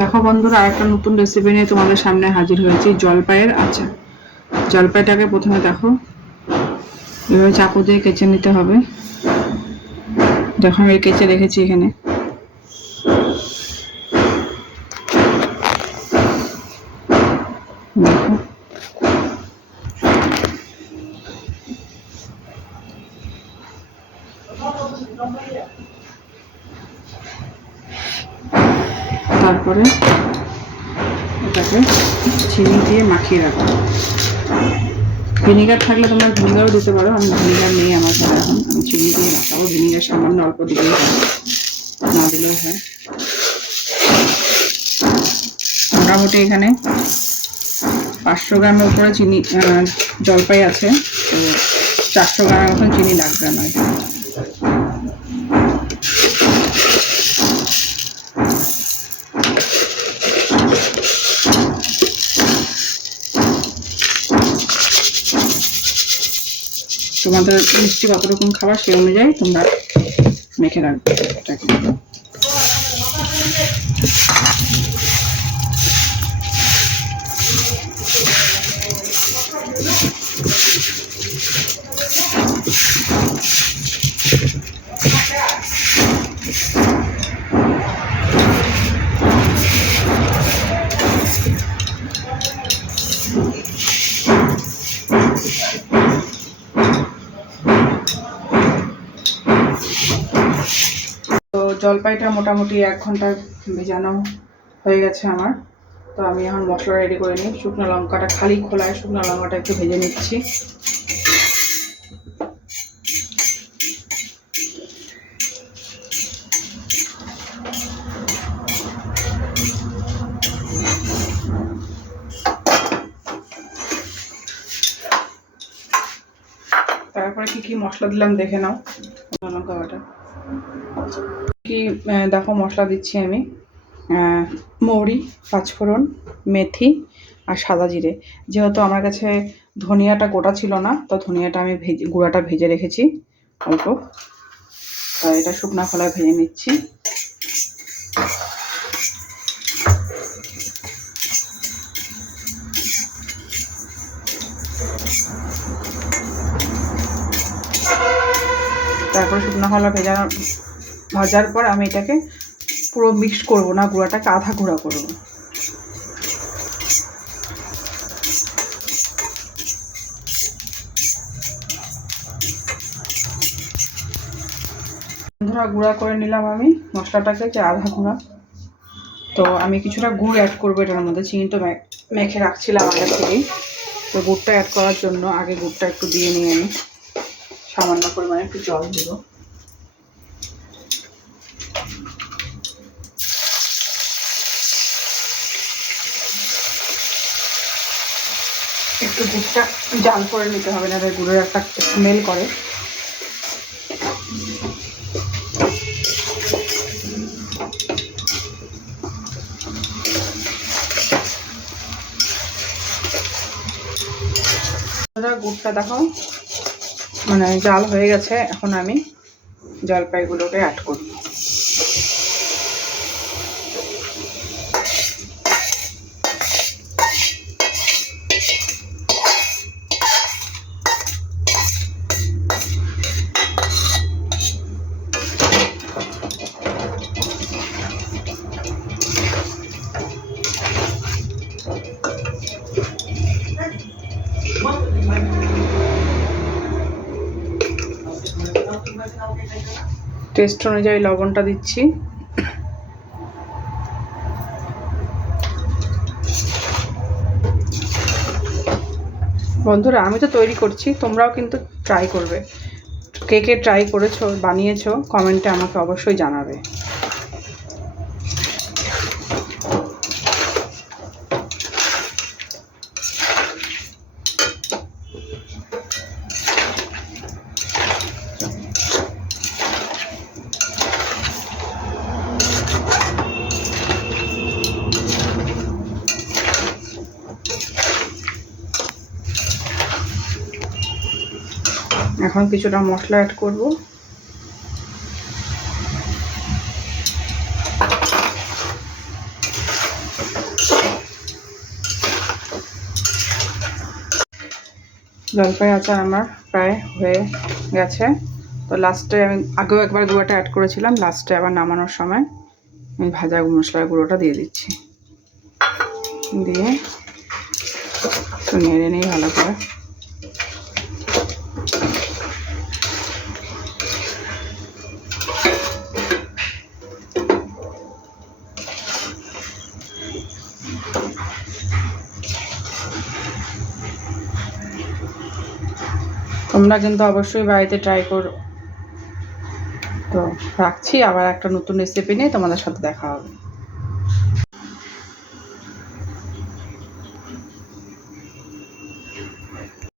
দেখো বন্ধুরা, আরেকটা নতুন রেসিপি নিয়ে তোমাদের সামনে হাজির হয়েছি। জলপাইয়ের আচার। জলপাইটাকে প্রথমে দেখো এভাবে চাকু দিয়ে কেচে নিতে হবে। দেখো আমি কেচে রেখেছি এখানে। দেখো তারপরে এটাকে চিনি দিয়ে মাখিয়ে রাখো। ভিনিগার থাকলে তোমরা ভিনিগারও দিতে পারো। আমি ভিনিগার নেই আমার ঘরে, এখন আমি চিনি দিয়ে মাখাবো। ভিনিগার সামান্য অল্প দিলেই হয়, না দিলেও হয়। মোটামুটি এখানে 500 গ্রামের উপরে চিনি জলপাই আছে, তো 400 গ্রামের মতন চিনি লাগবে আমার। তোমাদের মিষ্টি কত রকম খাবার সেই অনুযায়ী তোমরা মেখে রাখবে এটাকে। তো জলপাইটা মোটামুটি 1 ঘন্টা ভেজানো হয়ে গেছে আমার। তো আমি এখন মশলা রেডি করে নিই। শুকনো লঙ্কাটা খালি খোলায় শুকনো লঙ্কাটা একটু ভেজে নিচ্ছি। তারপরে কি কি মশলা দিলাম দেখে নাও। লঙ্কা বাটা কি দেখো মশলা দিচ্ছি আমি। মৌরি, পাঁচফোড়ন, মেথি আর সাদা জিরে। যেহেতু আমার কাছে ধনিয়াটা গোটা ছিল না, তো ধনিয়াটা আমি গুঁড়াটা ভেজে রেখেছি অল্প। তো এটা শুকনো খোলায় ভেজে নিচ্ছি। তারপর শুকনো খোলা ভাজার পর আমি এটাকে পুরো মিক্স করব না, গুঁড়াটাকে আধা গুঁড়া করব। বন্ধুরা, গুঁড়া করে নিলাম আমি মশলাটাকে, যে আধা গুঁড়া। তো আমি কিছুটা গুড় অ্যাড করবো এটার মধ্যে। চিনি তো মেখে রাখছিলাম আগে থেকেই, তো গুড়টা অ্যাড করার জন্য আগে গুড়টা একটু দিয়ে নিয়ে আমি সামান্য পরিমাণে একটু জল দেবো। একটু গুড়টা জাল করে নিতে হবে, না গুড়ের একটা স্মেল করে। গুড়টা দেখো মানে জাল হয়ে গেছে। এখন আমি জলপাইগুলোকে অ্যাড করব। টেস্ট অনুযায়ী লবণটা দিচ্ছি। বন্ধুরা, আমি তো তৈরি করছি, তোমরাও কিন্তু ট্রাই করবে। কে কে ট্রাই করেছো, বানিয়েছো, কমেন্টে আমাকে অবশ্যই জানাবে। এখন কিছুটা মশলা অ্যাড করব। জলপাই আচার আমার প্রায় হয়ে গেছে। তো লাস্টে আমি আগেও একবার গুঁড়োটা অ্যাড করেছিলাম, লাস্টে আবার নামানোর সময় আমি ভাজা মশলার গুঁড়োটা দিয়ে দিচ্ছি, দিয়ে একটু নেড়ে নিই ভালো করে। তোমরা কিন্তু অবশ্যই বাড়িতে ট্রাই করো। তো রাখছি, আবার একটা নতুন রেসিপি নিয়ে তোমাদের সাথে দেখা হবে।